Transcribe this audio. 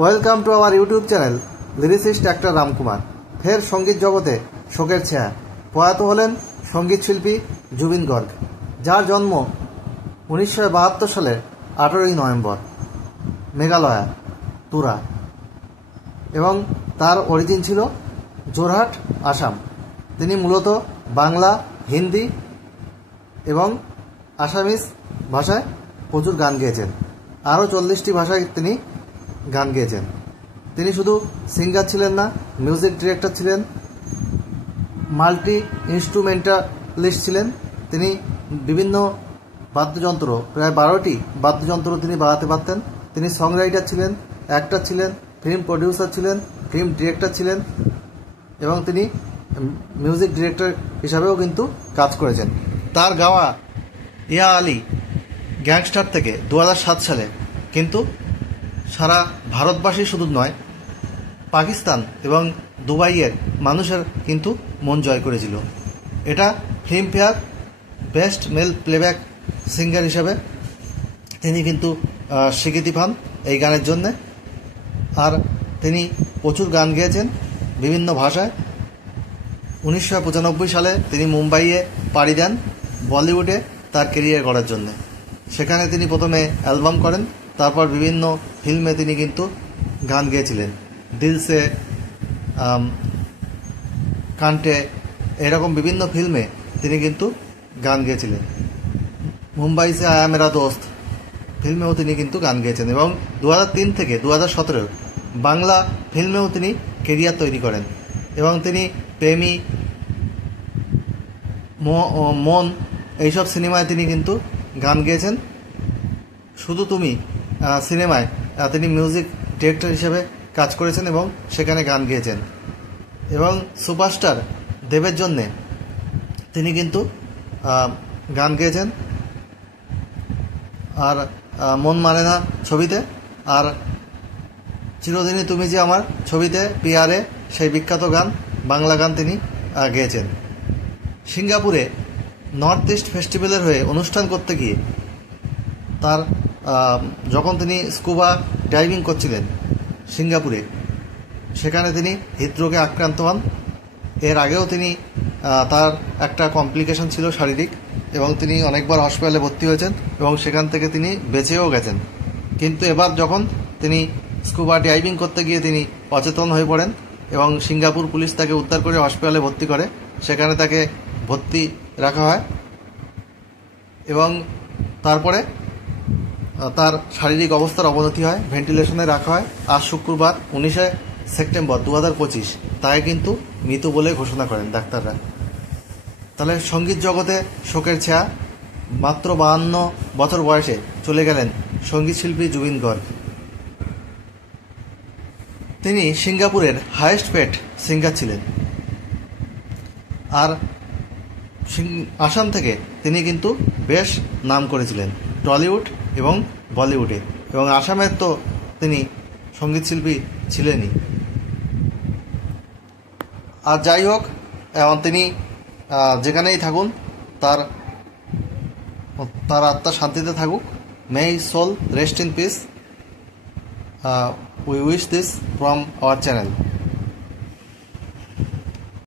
Welcome to our YouTube channel lyricist doctor Ramkumar. ফের সঙ্গীত জগতে শোকের ছায়া। প্রয়াত হলেন সঙ্গীত শিল্পী জুবিন গর্গ, যার জন্ম 1972 সালের 18ই নভেম্বর মেঘালয়া তুরা, এবং তার অরিজিন ছিল যোরহাট, আসাম। তিনি মূলত বাংলা, হিন্দি এবং আসামিজ ভাষায় প্রচুর গান গেয়েছেন। আরও 40টি ভাষায় তিনি গান গেয়েছেন। তিনি শুধু সিঙ্গার ছিলেন না, মিউজিক ডিরেক্টর ছিলেন, মাল্টি ইনস্ট্রুমেন্টালিস্ট ছিলেন। তিনি বিভিন্ন বাদ্যযন্ত্র, প্রায় 12টি বাদ্যযন্ত্র তিনি বাজাতে পারতেন। তিনি সং রাইটার ছিলেন, অ্যাক্টর ছিলেন, ফিল্ম প্রডিউসার ছিলেন, ফিল্ম ডিরেক্টর ছিলেন, এবং তিনি মিউজিক ডিরেক্টর হিসাবেও কিন্তু কাজ করেছেন। তার গাওয়া ইয়া আলী গ্যাংস্টার থেকে 2007 সালে কিন্তু সারা ভারতবাসী শুধু নয়, পাকিস্তান এবং দুবাইয়ের মানুষের কিন্তু মন জয় করেছিল। এটা Filmfare best mail playback singer হিসাবে তিনি কিন্তু স্বীকৃতি পান এই গানের জন্যে। আর তিনি প্রচুর গান গেয়েছেন বিভিন্ন ভাষায়। 1995 সালে তিনি মুম্বাইয়ে পাড়ি দেন বলিউডে তার কেরিয়ার করার জন্য। সেখানে তিনি প্রথমে অ্যালবাম করেন, তারপর বিভিন্ন ফিল্মে তিনি কিন্তু গান গেয়েছিলেন। দিল সে, কান্টে, এরকম বিভিন্ন ফিল্মে তিনি কিন্তু গান গেয়েছিলেন। মুম্বাই সে আয়া মেরা দোস্ত ফিল্মেও তিনি কিন্তু গান গেয়েছেন, এবং 2003 থেকে 2017 বাংলা ফিল্মেও তিনি কেরিয়ার তৈরি করেন। এবং তিনি প্রেমী, মন, এইসব সিনেমায় তিনি কিন্তু গান গেয়েছেন। শুধু তুমি সিনেমায় তিনি মিউজিক ডিরেক্টর হিসেবে কাজ করেছেন এবং সেখানে গান গেয়েছেন। এবং সুপারস্টার দেবের জন্যে তিনি কিন্তু গান গেয়েছেন। আর মন মানে না ছবিতে, আর চিরদিনই তুমি যে আমার ছবিতে পিয়ারে, সেই বিখ্যাত গান, বাংলা গান তিনি গেয়েছেন। সিঙ্গাপুরে নর্থ ইস্ট ফেস্টিভ্যালের হয়ে অনুষ্ঠান করতে গিয়ে তার যখন তিনি স্কুবা ডাইভিং করছিলেন সিঙ্গাপুরে, সেখানে তিনি হৃদরোগে আক্রান্ত হন। এর আগেও তিনি তার একটা কমপ্লিকেশন ছিল শারীরিক, এবং তিনি অনেকবার হসপিটালে ভর্তি হয়েছেন এবং সেখান থেকে তিনি বেঁচেও গেছেন। কিন্তু এবার যখন তিনি স্কুবা ডাইভিং করতে গিয়ে তিনি অচেতন হয়ে পড়েন এবং সিঙ্গাপুর পুলিশ তাকে উদ্ধার করে হসপিটালে ভর্তি করে। সেখানে তাকে ভর্তি রাখা হয় এবং তারপরে তার শারীরিক অবস্থার অবনতি হয়, ভেন্টিলেশনে রাখা হয়। আজ শুক্রবার 19 সেপ্টেম্বর 2025 তাকে কিন্তু মৃত বলে ঘোষণা করেন ডাক্তাররা। তাহলে সঙ্গীত জগতে শোকের ছায়া। মাত্র 52 বছর বয়সে চলে গেলেন সঙ্গীত শিল্পী জুবিন গর্গ। তিনি সিঙ্গাপুরের হাইয়েস্ট পেড সিঙ্গার ছিলেন। আর আসাম থেকে তিনি কিন্তু বেশ নাম করেছিলেন টলিউড এবং বলিউডে, এবং আসামের তো তিনি সঙ্গীত শিল্পী ছিলেনই। আর যাই হোক, তিনি যেখানেই থাকুন তার আত্মা শান্তিতে থাকুক। May his soul rest in peace. We wish this from our channel.